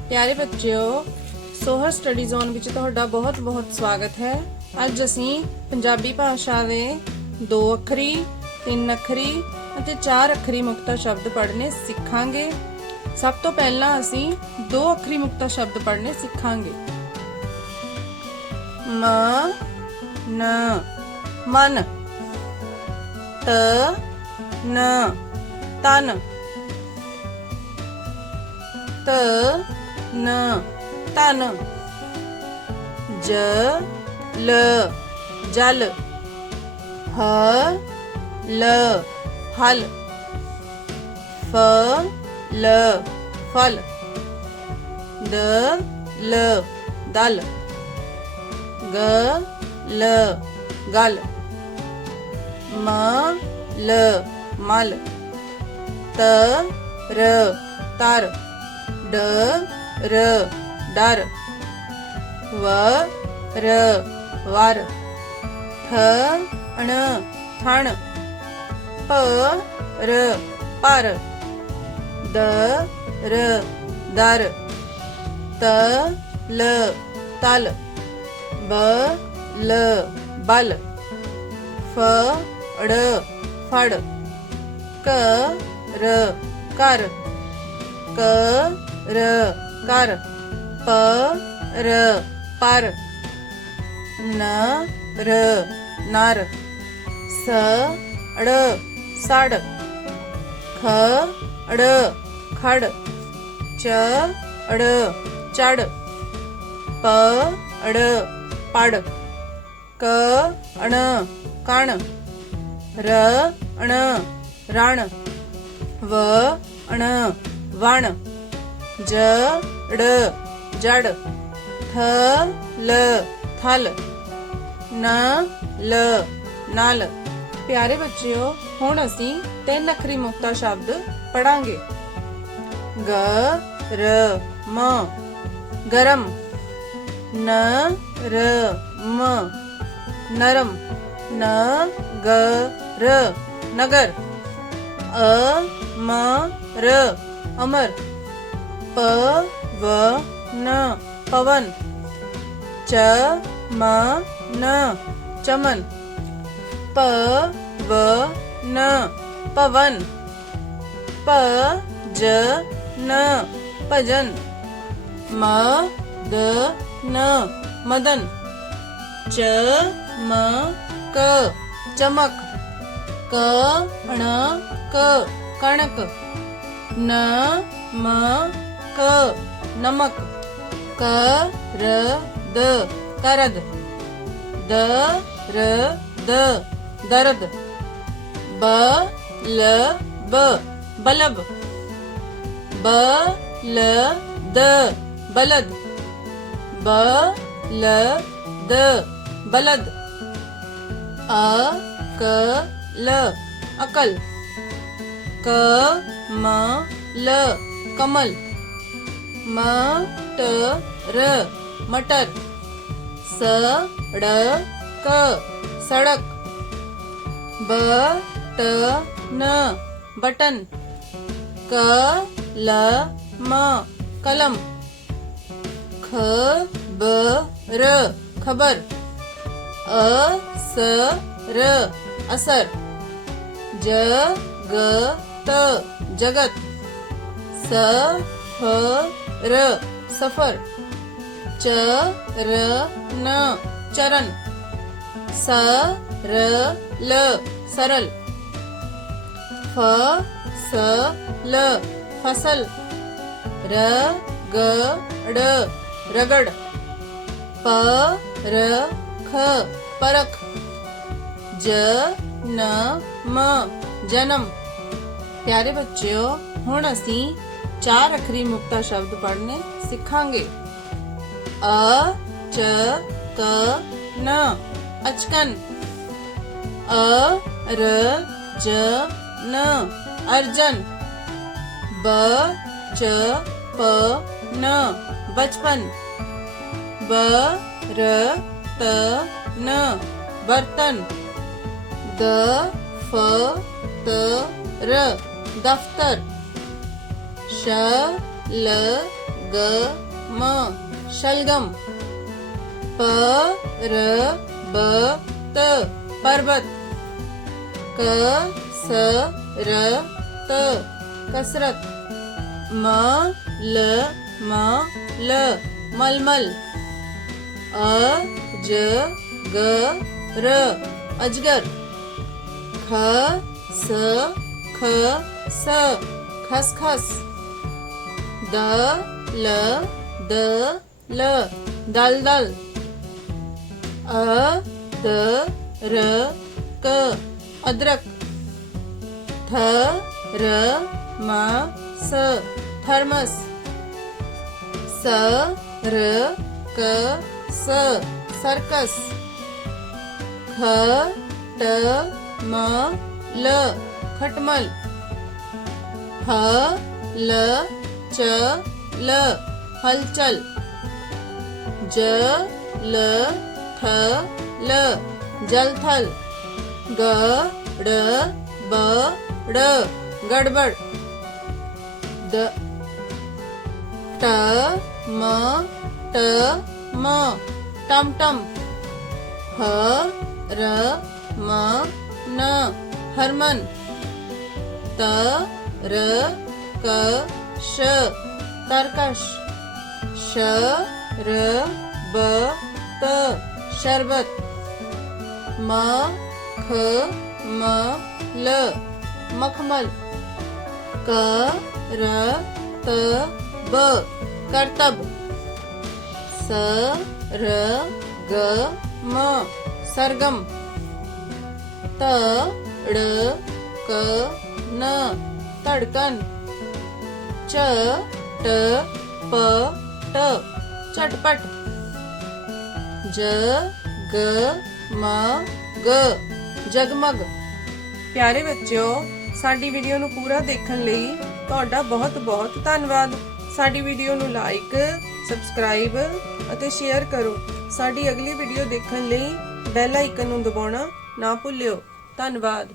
प्यारे बच्चों, सोहर स्टडी जोन विच तुहाडा बहुत बहुत स्वागत है। अज असीं पंजाबी भाषा दे 2 अखरी, 3 अखरी ਅਤੇ 4 अखरी मुक्ता शब्द पढ़ने सिखांगे। सब तो पहला असीं 2 अखरी मुक्ता शब्द पढ़ने सिखांगे। म न मन, त न तन, त न तन, ज ल जल, ह ल हल, फ ल फल, द ल दल, ग ल गल, म ल मल, त र तर, ड र डर, व र वर, थ ण थण, प र पर, द र दर, त ल तल, ब ल बल, फ ड़ फड़, क र कर, क र कर, प र पर, न र नर, स ड़ सड़, ख ड़ खड़, च ड़ चढ़, प ड़ पड़, क ण कण, र ण रण, व ण वण, ज ड़ जड़, थ ल थल, न ल नल। प्यारे बच्चों, हुण असीं 3 अखरी मुक्ता शब्द पढ़ांगे। ग र म गरम, न र म नरम, न ग र नगर, अ म र अमर, प व न पवन, च म न चमन, प व न पवन, प ज न भजन, म द न मदन, च म क चमक, क ण क कणक, न म क नमक, क र द करद, द र द दर्द, ब ल ब बलब, ब ल द बलद, ब ल द बलद, अ क ल अकल, क म ल कमल, म ट र मटर, स ड़ क सड़क, ब ट न बटन, क ल म कलम, ख ब र खबर, अ स र असर, ज ग त जगत, स फ र सफर, च र न चरण, स र ल सरल, फ स ल फसल, र ग ड़ रगड़, प र ख परख, ज न म जन्म। प्यारे बच्चों, हुण असीं 4 अखरी मुक्ता शब्द पढ़ने सिखांगे। अ च क न अचकन, अ र ज न अर्जन, ब च प न बचपन, ब र त न बर्तन, द फ त र दफ्तर, श ल ग म शलगम। प र ब त पर्वत। क स र त कसरत। म ल म ल मलमल। अ ज ग र अजगर। ख स ख स खसखस। द ल द ल दलदल। अ द र क अदरक। थ र म स थर्मस। स र क स सर्कस। ख ट म ल खटमल। ह ल च ल हलचल। ज ल थ ल जलथल। ग ड़ ब ड़ गड़बड़। द ट म ट म टमटम। ह र म न हरमन। त र क श तरकश। श र ब त शरबत। म ख म ल मखमल। क र त ब करतब। स र ग म सरगम। त ड़ क न तड़कन। च ट प ट चटपट। ज ग म ग जगमग। ਪਿਆਰੇ ਬੱਚਿਓ, ਸਾਡੀ ਵੀਡੀਓ ਨੂੰ ਪੂਰਾ ਦੇਖਣ ਲਈ ਤੁਹਾਡਾ ਬਹੁਤ ਧੰਨਵਾਦ। ਸਾਡੀ ਵੀਡੀਓ ਨੂੰ ਲਾਈਕ, ਸਬਸਕ੍ਰਾਈਬ ਅਤੇ ਸ਼ੇਅਰ ਕਰੋ। ਸਾਡੀ ਅਗਲੀ ਵੀਡੀਓ ਦੇਖਣ ਲਈ ਬੈਲ ਆਈਕਨ ਨੂੰ ਦਬਾਉਣਾ ਨਾ ਭੁੱਲਿਓ। ਧੰਨਵਾਦ।